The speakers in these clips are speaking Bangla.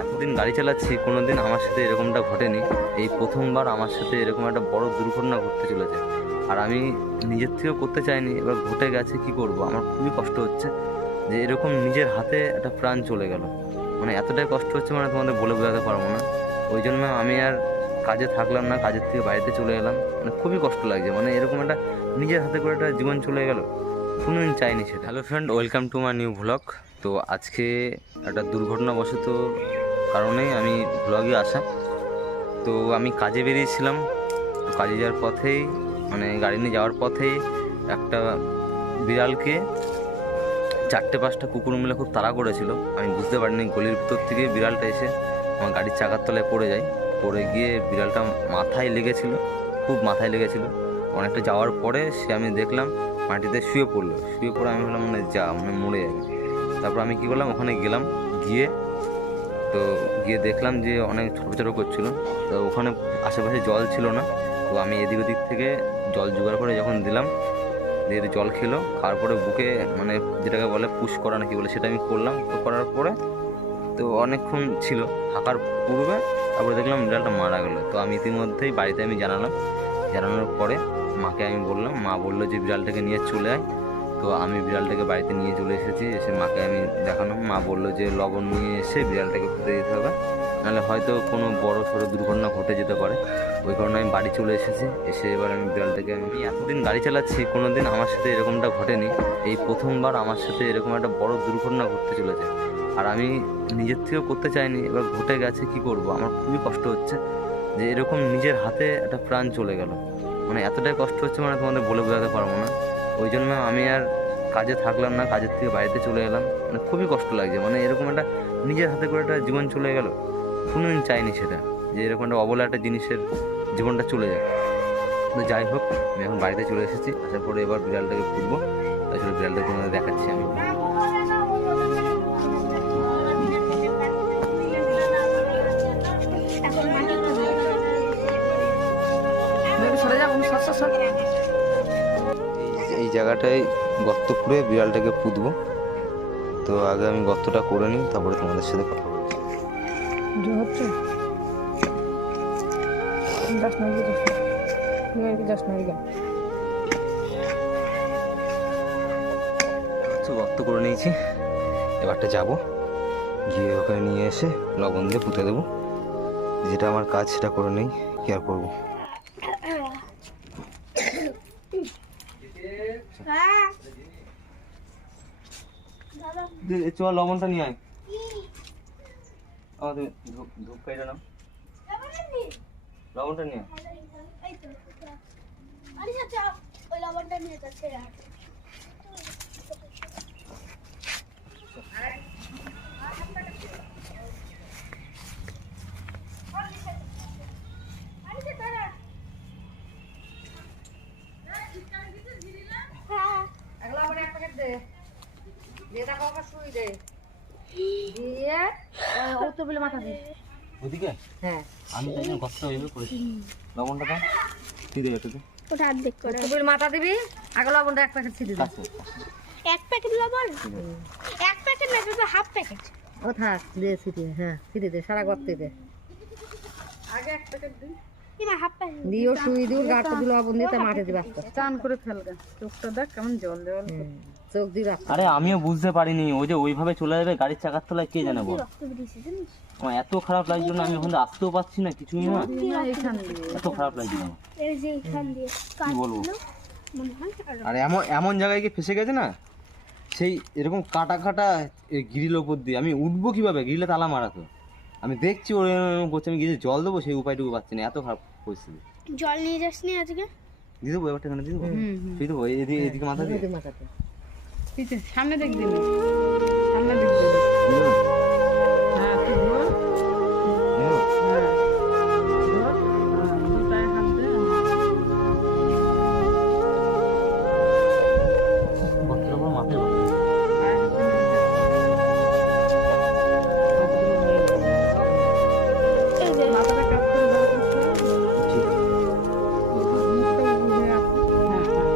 এতদিন গাড়ি চালাচ্ছি, কোনোদিন আমার সাথে এরকমটা ঘটেনি। এই প্রথমবার আমার সাথে এরকম একটা বড় দুর্ঘটনা ঘটতে চলেছে। আর আমি নিজের থেকেও করতে চাইনি, এবার ঘটে গেছে, কি করব। আমার খুবই কষ্ট হচ্ছে যে এরকম নিজের হাতে একটা প্রাণ চলে গেল। মানে এতটাই কষ্ট হচ্ছে, মানে তোমাদের বলে বোঝাতে পারবো না। ওই জন্য আমি আর কাজে থাকলাম না, কাজের থেকে বাড়িতে চলে এলাম। মানে খুবই কষ্ট লাগছে, মানে এরকম একটা নিজের হাতে করে একটা জীবন চলে গেল, কোনোদিন চাইনি সেটা। Hello friend, welcome to my new vlog. তো আজকে একটা দুর্ঘটনাবশত কারণেই আমি ব্লগে আসা। তো আমি কাজে বেরিয়েছিলাম, তো কাজে যাওয়ার পথেই, মানে গাড়ি নিয়ে যাওয়ার পথেই একটা বিড়ালকে 4-5টা কুকুর মিলে খুব তাড়া করেছিল। আমি বুঝতে পারিনি, গলির ভিতর থেকে বিড়ালটা এসে আমার গাড়ির চাকার তলায় পড়ে যায়। পড়ে গিয়ে বিড়ালটা মাথায় লেগেছিল, খুব মাথায় লেগেছিল। অনেকটা যাওয়ার পরে আমি দেখলাম মাটিতে শুয়ে পড়লো। শুয়ে পড়ে আমি ভাবলাম মানে মানে মরে যাবে। তারপর আমি কী করলাম, ওখানে গেলাম, গিয়ে দেখলাম যে অনেক ছোটো করছিল। তো ওখানে আশেপাশে জল ছিল না। তো আমি এদিক ওদিক থেকে জল জোগাড় করে যখন দিলাম, দিয়ে জল খেলো, খাওয়ার পরে বুকে, মানে যেটাকে বলে পুশ করা নাকি বলে, সেটা আমি করলাম। তো করার পরে তো অনেকক্ষণ ছিল, থাকার পূর্বে তারপরে দেখলাম বিড়ালটা মারা গেলো। তো আমি ইতিমধ্যেই বাড়িতে আমি জানানোর পরে মাকে আমি বললাম, মা বললো যে বিড়ালটাকে নিয়ে চলে আয়। তো আমি বিড়ালটাকে বাড়িতে নিয়ে চলে এসেছি। এসে মাকে আমি দেখালাম, মা বললো যে লবণ নিয়ে এসে বিড়ালটাকে পুঁতে দিতে হবে, নাহলে হয়তো কোনো বড় সড়ো দুর্ঘটনা ঘটে যেতে পারে। ওই কারণে আমি বাড়ি চলে এসেছি। এসে এবার আমি বিড়ালটাকে, আমি এতদিন গাড়ি চালাচ্ছি, কোনোদিন আমার সাথে এরকমটা ঘটেনি। এই প্রথমবার আমার সাথে এরকম একটা বড় দুর্ঘটনা ঘটতে চলেছে। আর আমি নিজের থেকেও করতে চাইনি, এবার ঘটে গেছে, কি করব। আমার খুবই কষ্ট হচ্ছে যে এরকম নিজের হাতে একটা প্রাণ চলে গেল। মানে এতটাই কষ্ট হচ্ছে, মানে তোমাদের বলে বোঝাতে পারবো না। ওই জন্য আমি আর কাজে থাকলাম না, কাজের থেকে বাড়িতে চলে এলাম। মানে খুবই কষ্ট লাগছে, মানে এরকম একটা নিজের হাতে করে একটা জীবন চলে গেল, কোনোদিন চাইনি সেটা, যে এরকম একটা অবলা একটা জিনিসের জীবনটা চলে যায়। তো যাই হোক, আমি এখন বাড়িতে চলে এসেছি। আসার পরে এবার বিড়ালটাকে পুষবো। তাছাড়া বিড়ালটাকে তোমাদের দেখাচ্ছি আমি। এই জায়গাটায় গর্ত খুঁড়ে বিড়ালটাকে পুঁতবো। তো আগে আমি গর্তটা করে নিই, তারপরে তোমাদের সাথে কথা বলছি। গর্ত করে নিয়েছি, এবারটা যাবো, গিয়ে ওখানে নিয়ে এসে লবণ দিয়ে পুঁতে দেবো। যেটা আমার কাজ সেটা করে নেই, কি আর করবো। চল লবণটা নিয়ে আয়। আমাদের ধূপকাঠিটা নাও, লবণটা নিয়ে ওদিকে। হ্যাঁ, আমি তাই না গর্তটা ওইভাবে করেছি। লবণটা দাও, দিয়ে দেবে একটু। ওটা অর্ধেক করে মাথা দিবি, আগে লবণটা 1 প্যাকেট ছিটিয়ে দিবি। 1 প্যাকেট লবণ, 1 প্যাকেট না, এটা তো হাফ প্যাকেট। ও থাক, দিয়ে ছিটিয়ে, হ্যাঁ ছিটিয়ে দে, সারা গর্তে দে। আগে 1 প্যাকেট দিই, না হাফ প্যাকেট দিও, শুই দিও, গাঁটটা দিল লবণ দিয়ে, তা মাঠে দিবা। চান করে ফেলবে, চোখটা দেখ কেমন জল জল। চোখ দিয়ে রাখ। আরে আমিও বুঝতে পারিনি, ওই যে ওইভাবে চলে যাবে গাড়ির চাকার তলায়, কে জানে বল। রক্ত বেরিয়েছে জানিস? আমার এত খারাপ লাগছিল না, আমি ওখানে আসতেও পারছি না, কিছুই না, এইখান দিয়ে এত খারাপ লাগছিল। এই যে এইখান দিয়ে কি বলবো, মনে হয়। আর এমন এমন জায়গায় গিয়ে ফেসে গেছে না, সেই এরকম কাটা কাটা গ্রিল ওপর দিয়ে আমি উঠবো কিভাবে, গ্রিলে তালা মারাতো। আমি দেখছি ওর করছে, আমি গিয়ে জল দেবো সেই উপায়টুকু পাচ্ছি না, এত খারাপ পরিস্থিতি। জল নিয়ে যাসনি আজকে? দিয়ে দেবো এবারটা, এখানে দিয়ে দেবো, শুয়ে দেবো এদিকে মাথা দিয়ে। মাথাতে পিছে সামনে দেখ দিবি, সামনে দেখ দিবি। হ্যাঁ তুই ধর, হ্যাঁ ধর, দুটায় হাত দে। গর্তের উপর মাথায় বসে। এই যে মাথাটা কাট করে ধর, মুখটা বুঝে রাখো। হ্যাঁ হ্যাঁ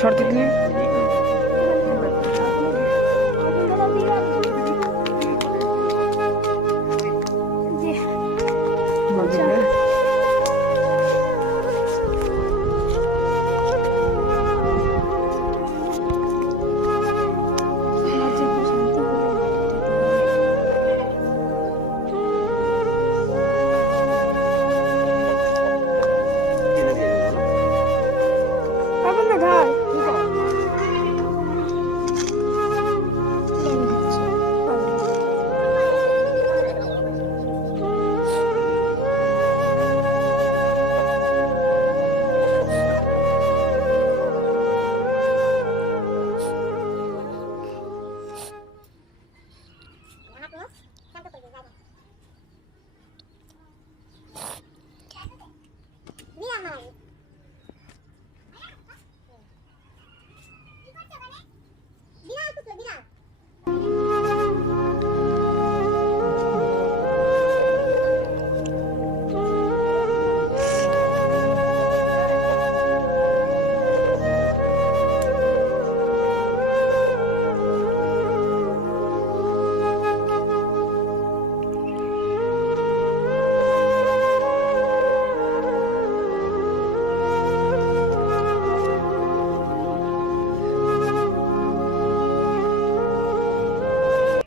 সরতে দিন